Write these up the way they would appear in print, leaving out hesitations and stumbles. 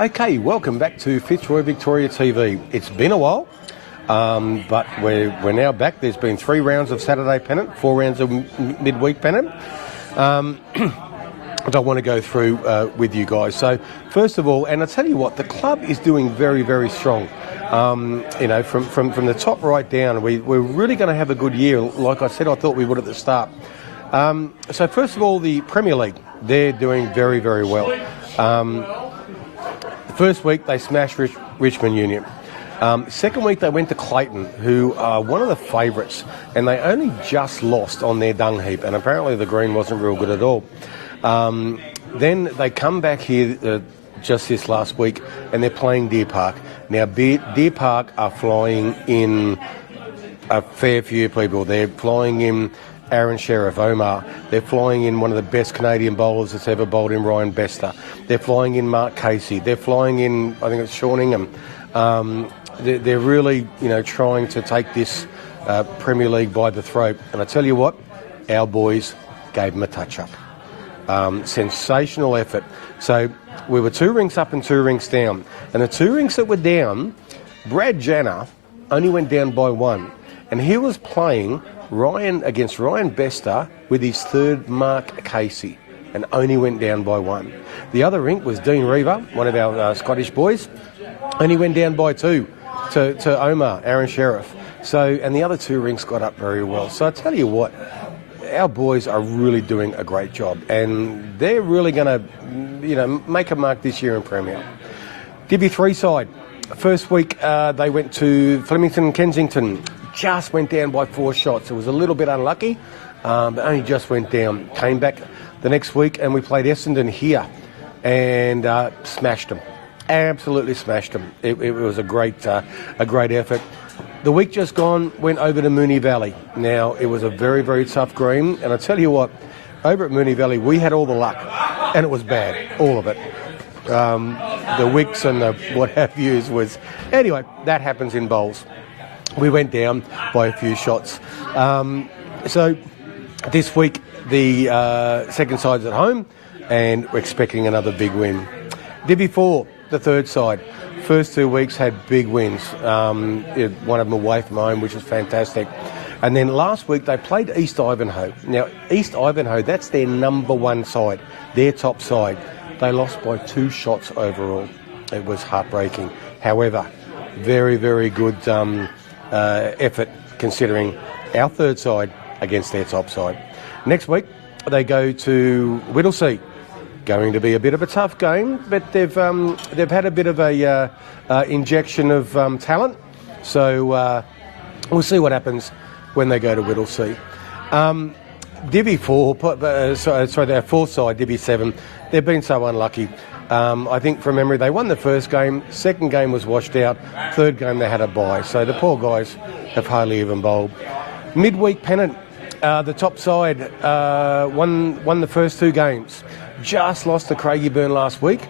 Okay, welcome back to Fitzroy Victoria TV. It's been a while, but we're now back. There's been 3 rounds of Saturday pennant, 4 rounds of midweek pennant. That I want to go through with you guys. So first of all, and I tell you what, the club is doing very, very strong. From the top right down, we're really going to have a good year. Like I said, I thought we would at the start. So first of all, the Premier League, they're doing very, very well. First week, they smashed Richmond Union. Second week, they went to Clayton, who are one of the favourites, and they only just lost on their dung heap, and apparently the green wasn't real good at all. Then they come back here just this last week, and they're playing Deer Park. Now, Deer Park are flying in a fair few people. They're flying in Aaron Sheriff, Omar. They're flying in one of the best Canadian bowlers that's ever bowled in, Ryan Bester. They're flying in Mark Casey. They're flying in, I think it's Sean Ingham. They're really, trying to take this Premier League by the throat. And I tell you what, our boys gave them a touch-up. Sensational effort. So we were 2 rinks up and 2 rinks down. And the 2 rinks that were down, Brad Janner only went down by 1. And he was playing against Ryan Bester with his 3rd Mark Casey, and only went down by 1. The other rink was Dean Reaver, one of our Scottish boys, only went down by 2 to Omar, Aaron Sheriff. So, and the other 2 rinks got up very well. So I tell you what, our boys are really doing a great job, and they're really going to, make a mark this year in Premier. Divi 3 side, first week they went to Flemington and Kensington. Just went down by 4 shots. It was a little bit unlucky, but only just went down. Came back the next week and we played Essendon here and smashed them. Absolutely smashed them. It was a great effort. The week just gone went over to Moonee Valley. Now, it was a very, very tough green, and I tell you what, over at Moonee Valley, we had all the luck, and it was bad, all of it. The wicks and the what have yous was... Anyway, that happens in bowls. We went down by a few shots. So this week, the second side's at home, and we're expecting another big win. Divi 4, the third side. First 2 weeks had big wins. One of them away from home, which was fantastic. And then last week, they played East Ivanhoe. Now, East Ivanhoe, that's their number 1 side, their top side. They lost by 2 shots overall. It was heartbreaking. However, very, very good... effort considering our third side against their top side. Next week they go to Whittlesea. Going to be a bit of a tough game, but they've had a bit of a injection of talent. So we'll see what happens when they go to Whittlesea. Divi 4, their fourth side, Divi 7. They've been so unlucky. I think from memory they won the first game, second game was washed out, third game they had a bye. So the poor guys have hardly even bowled. Midweek pennant, the top side won the first 2 games. Just lost to Craigieburn last week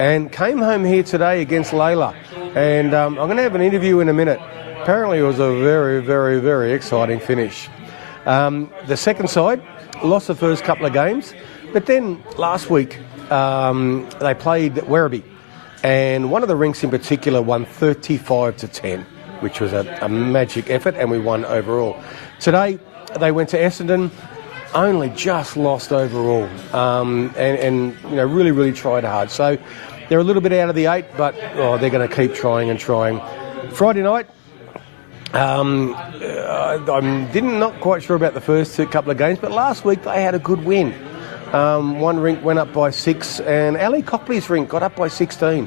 and came home here today against Layla. And I'm going to have an interview in a minute. Apparently it was a very, very, very exciting finish. The second side lost the first couple of games, but then last week they played Werribee, and one of the rinks in particular won 35-10, which was a magic effort, and we won overall. Today they went to Essendon, only just lost overall, and really, really tried hard. So they're a little bit out of the 8, but they're going to keep trying and trying. Friday night, I'm not quite sure about the first couple of games, but last week they had a good win. One rink went up by 6, and Ali Copley's rink got up by 16,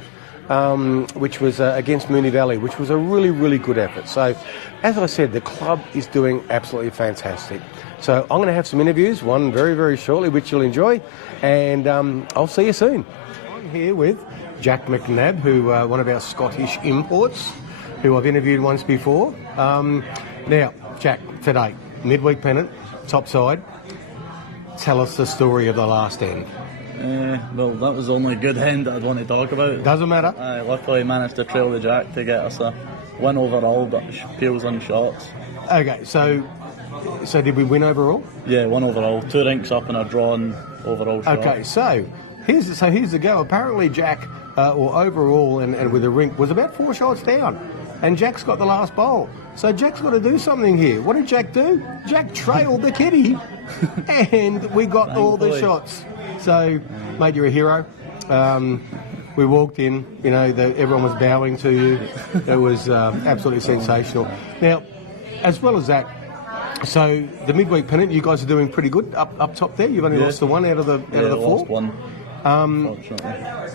which was against Moonee Valley, which was a really, really good effort. So, as I said, the club is doing absolutely fantastic. So I'm going to have some interviews, one very, very shortly, which you'll enjoy, and I'll see you soon. I'm here with Jack McNabb, who one of our Scottish imports, who I've interviewed once before. Now, Jack, today, midweek pennant, top side. Tell us the story of the last end. Well, that was the only good end that I'd want to talk about. Doesn't matter. I luckily managed to trail the Jack to get us a win overall, but peels on shots. Okay, so did we win overall? Yeah, 1 overall. 2 rinks up and a drawn overall shot. Okay, so here's the go. Apparently Jack, or overall and with the rink, was about 4 shots down. And Jack's got the last bowl. So Jack's got to do something here. What did Jack do? Jack trailed the kitty. And we got all the shots. So, mate, you're a hero. We walked in, everyone was bowing to you. It was absolutely sensational. Now, as well as that, so the midweek pennant, you guys are doing pretty good up top there. You've only lost the one out of the 4. Lost one.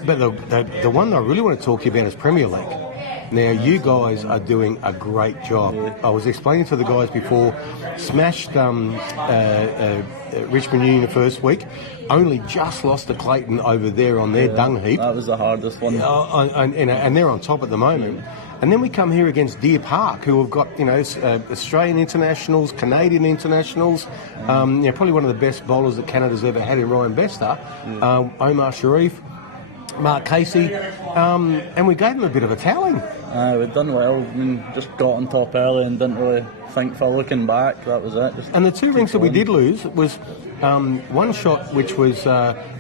But the one that I really want to talk to you about is Premier League. Now, you guys are doing a great job. Yeah. I was explaining to the guys before, smashed Richmond Union the first week, only just lost to Clayton over there on their dung heap. That was the hardest one. And they're on top at the moment. Yeah. And then we come here against Deer Park, who have got, Australian internationals, Canadian internationals, probably one of the best bowlers that Canada's ever had in Ryan Bester, Omar Sharif, Mark Casey, and we gave them a bit of a toweling. We'd done well. Just got on top early and didn't really think for looking back. That was it. And the 2 rings that we did lose was one shot, which was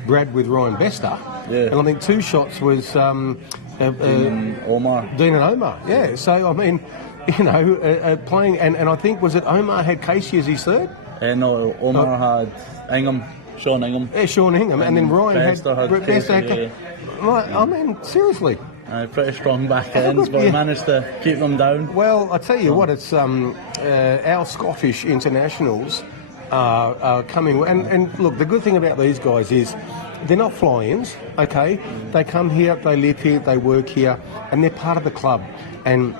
Brad with Ryan Bester, and I think 2 shots was Omar. Dean and Omar. Yeah. So I mean, playing, and I think was it Omar had Casey as his third? No, Omar had Ingham. Sean Ingham. Yeah, Sean Ingham, and then Ryan had Bester. Right, I mean, seriously. Pretty strong back ends, but we managed to keep them down. Well, I tell you what, it's our Scottish internationals are coming. And look, the good thing about these guys is they're not fly-ins, okay? They come here, they live here, they work here, and they're part of the club. And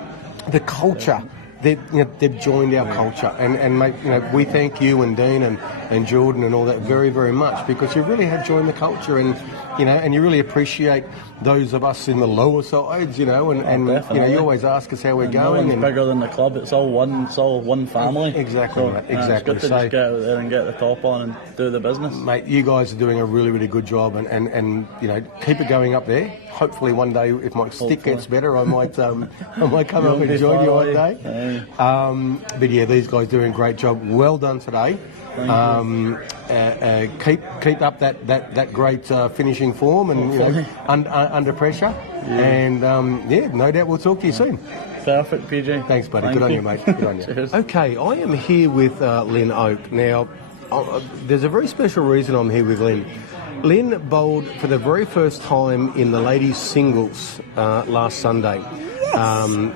the culture, they've joined our culture. And mate, we thank you and Dean and Jordan and all that very, very much, because you really have joined the culture, and you really appreciate those of us in the lower sides, and you always ask us how we're going. No one's bigger than the club. It's all one family. Exactly, so, mate, exactly. It's good to just get out there and get the top on and do the business. Mate, you guys are doing a really, really good job, and keep it going up there. Hopefully one day, if my stick gets better, I might come up and join you one day. But yeah, these guys doing a great job. Well done today. Keep up that great finishing form, and under pressure. And no doubt we'll talk to you soon. Perfect, PJ. Thanks, buddy. Good on you, mate. Good on you. Cheers. Okay, I am here with Lynn Oak. Now, there's a very special reason I'm here with Lynn. Lynn bowled for the very first time in the ladies' singles last Sunday. And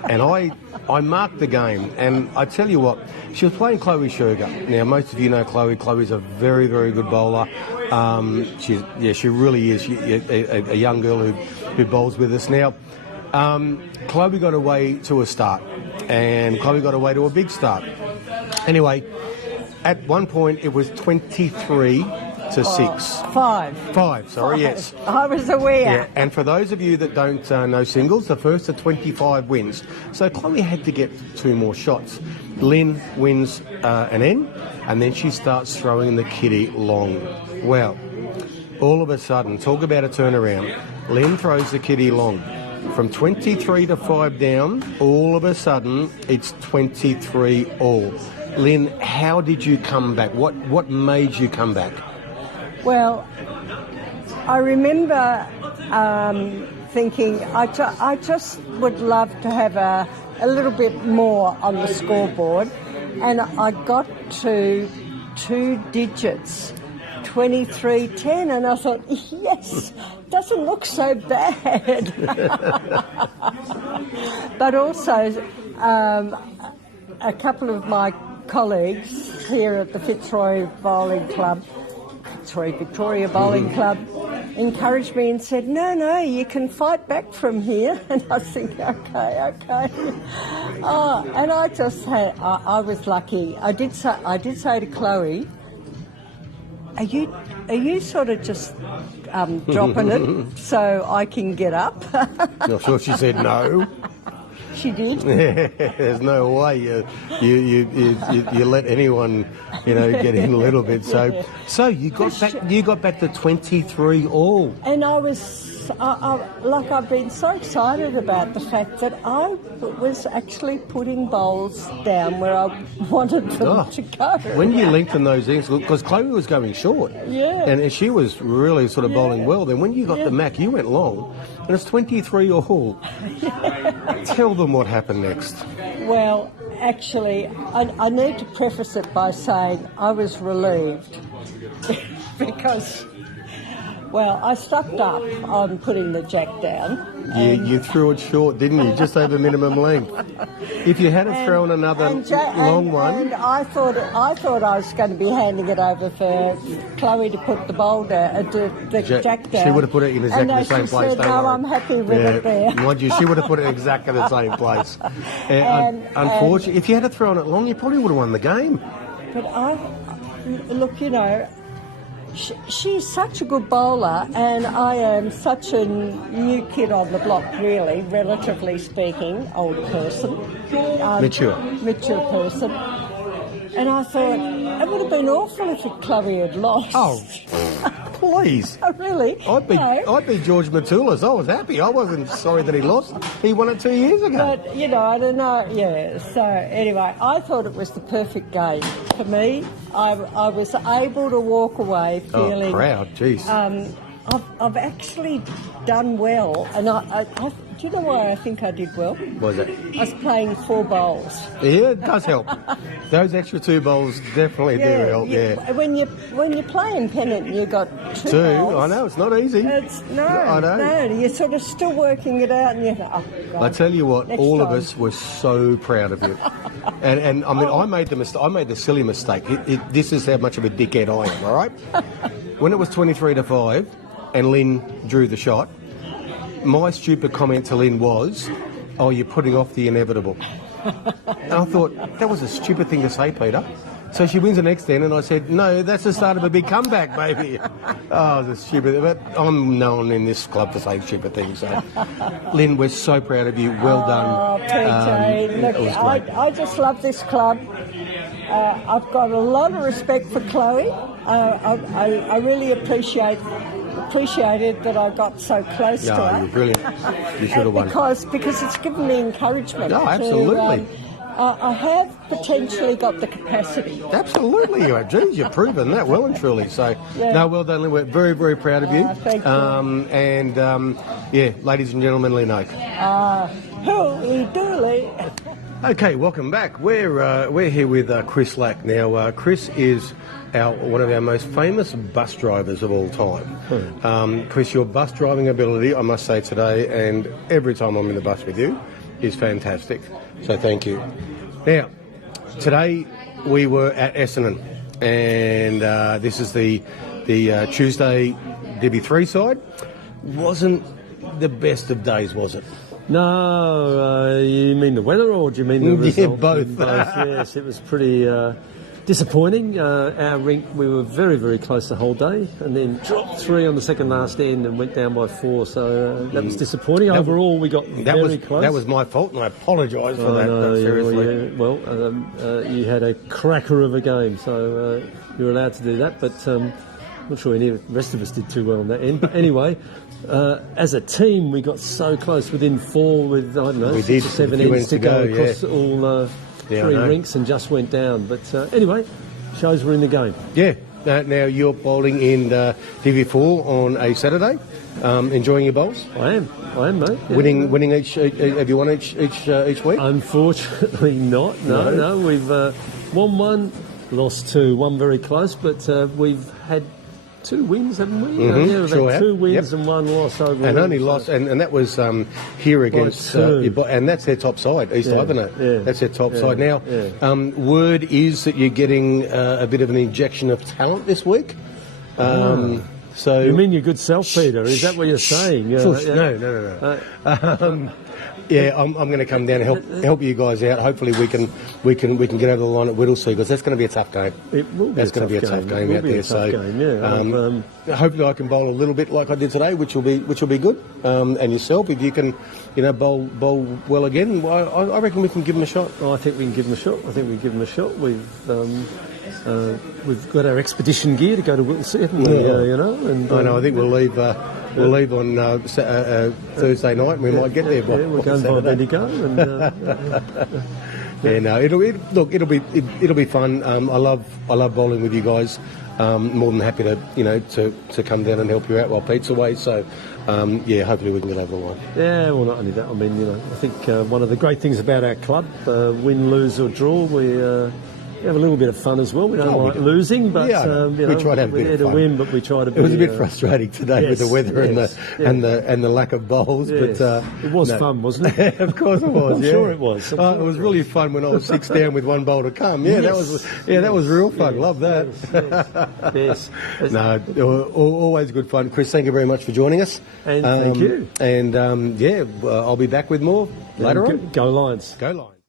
I marked the game, and I tell you what, she was playing Chloe Sugar. Now, most of you know Chloe. Chloe's a very, very good bowler. She really is a young girl who bowls with us. Now, Chloe got away to a start, and Chloe got away to a big start. Anyway, at one point it was 23 to 6. 5, sorry, yes. I was aware. Yeah, and for those of you that don't know singles, the first to 25 wins. So Chloe had to get 2 more shots. Lynn wins an end, and then she starts throwing the kitty long. Well, all of a sudden, talk about a turnaround. Lynn throws the kitty long. From 23 to 5 down, all of a sudden, it's 23 all. Lynn, how did you come back? What made you come back? Well, I remember thinking I just would love to have a little bit more on the scoreboard, and I got to 2 digits, 23-10, and I thought, yes, doesn't look so bad. But also, a couple of my colleagues here at the Victoria Bowling Club encouraged me and said, no, you can fight back from here. And I think, okay. Oh, and I just had, I was lucky. I did say to Chloe, are you sort of just dropping it so I can get up? I'm sure she said no. She did. There's no way you let anyone, get in a little bit. So you got back to 23 all. And I was like I've been so excited about the fact that I was actually putting bowls down where I wanted them to go. When you lengthen those things, because Chloe was going short, and she was really sort of bowling well. Then when you got the Mac, you went long, and it's 23 all. Tell them what happened next. Well, actually, I need to preface it by saying I was relieved because, well, I stuffed up on putting the jack down. You threw it short, didn't you? Just over minimum length. If you had thrown another long one, and I thought I was going to be handing it over for Chloe to put the bowl down, the jack down. She would have put it in exactly the same place. Said, no, I'm happy with it there. Mind you, she would have put it exactly the same place. Unfortunately, if you had thrown it long, you probably would have won the game. But look, you know, she's such a good bowler, and I am such a new kid on the block, really, relatively speaking, old person. Mature person. And I thought, it would have been awful if Chloe had lost. Oh, please. Oh, really? I'd be George Matoulis. I was happy. I wasn't sorry that he lost. He won it 2 years ago. But, you know, I don't know. Yeah, so anyway, I thought it was the perfect game. For me, I was able to walk away feeling... Oh, proud, jeez. I've actually done well, and do you know why I think I did well? What was it? I was playing 4 bowls. Yeah, it does help. Those extra 2 bowls definitely do help. When you play in pennant, you got 2 bowls. I know, it's not easy. No, you're sort of still working it out, and you think, oh, God, I tell you what, all of us were so proud of you. and I mean, I made the silly mistake. This is how much of a dickhead I am, all right? When it was 23-5 and Lynn drew the shot, my stupid comment to Lynn was, oh, you're putting off the inevitable. And I thought, that was a stupid thing to say, Peter. So she wins the next 10, and I said, no, that's the start of a big comeback, baby. Oh, it's stupid. But I'm known in this club to say stupid things. So, Lynn, we're so proud of you. Well done. Oh, PJ, look, I just love this club. I've got a lot of respect for Chloe. I really appreciated that I got so close to her. You're brilliant. You should have won. Because it's given me encouragement. No, absolutely. I have potentially got the capacity. Absolutely, you have. Geez, you've proven that well and truly. So, no, well done, Lynn. We're very, very proud of you. Thank you. Ladies and gentlemen, Lynn Oak. Holy dooly. Okay, welcome back. We're here with Chris Lack. Now, Chris is one of our most famous bus drivers of all time. Chris, your bus driving ability, I must say today, and every time I'm in the bus with you, is fantastic. So thank you. Now, today we were at Essendon, and this is the Tuesday DB3 side. Wasn't the best of days, was it? No, you mean the weather, or do you mean the result? Yeah, both. Yes, it was pretty disappointing. Our rink, we were very, very close the whole day, and then dropped 3 on the second last end and went down by 4. So that was disappointing. Overall, we got very close. That was my fault, and I apologise for that. No, seriously. You had a cracker of a game, so you were allowed to do that. But I'm not sure any of the rest of us did too well on that end. But anyway. As a team, we got so close within 4 with, I don't know, 6 or 7 ends to go across all 3 rinks and just went down. But anyway, shows we're in the game. Yeah. Now you're bowling in DV4 on a Saturday. Enjoying your bowls? I am, mate. Yeah. Winning each. Have you won each week? Unfortunately, not. No. We've won 1, lost 2. 1 very close, but we've had 2 wins, haven't we? Mm-hmm. We've had 2 wins and 1 loss overall. And only lost, and that was here against, and that's their top side, East Ivanhoe. Yeah. That's their top side. Now, word is that you're getting a bit of an injection of talent this week. So you mean your good self, Peter? Is that what you're saying? No. I'm going to come down and help you guys out. Hopefully we can get over the line at Whittlesea, because that's going to be a tough game. It will be. That's going to be a tough game out there. So hopefully I can bowl a little bit like I did today, which will be good. And yourself, if you can, bowl well again, I reckon we can give them a shot. I think we can give them a shot. We've we've got our expedition gear to go to Whittlesea, haven't we? You know, and I know. I think we'll leave. We'll leave on Thursday night, and we might get there by we're going by Bendigo, and yeah, no, it'll be fun. I love bowling with you guys. More than happy to come down and help you out while Pete's away. So yeah, hopefully we can get over the line. Yeah, well, not only that. I mean, I think one of the great things about our club, win, lose or draw, we have a little bit of fun as well. We don't like losing, but we try to have a bit we're there of to fun. win, but we try to be... It was a bit frustrating today with the weather and the lack of bowls, yes. but it was fun, wasn't it? Of course it was. I'm sure it was. It was really fun when I was 6 down with 1 bowl to come. Yeah, that was real fun. Love that. Yes. No, always good fun. Chris, thank you very much for joining us. And thank you. And I'll be back with more later on. Go Lions. Go Lions.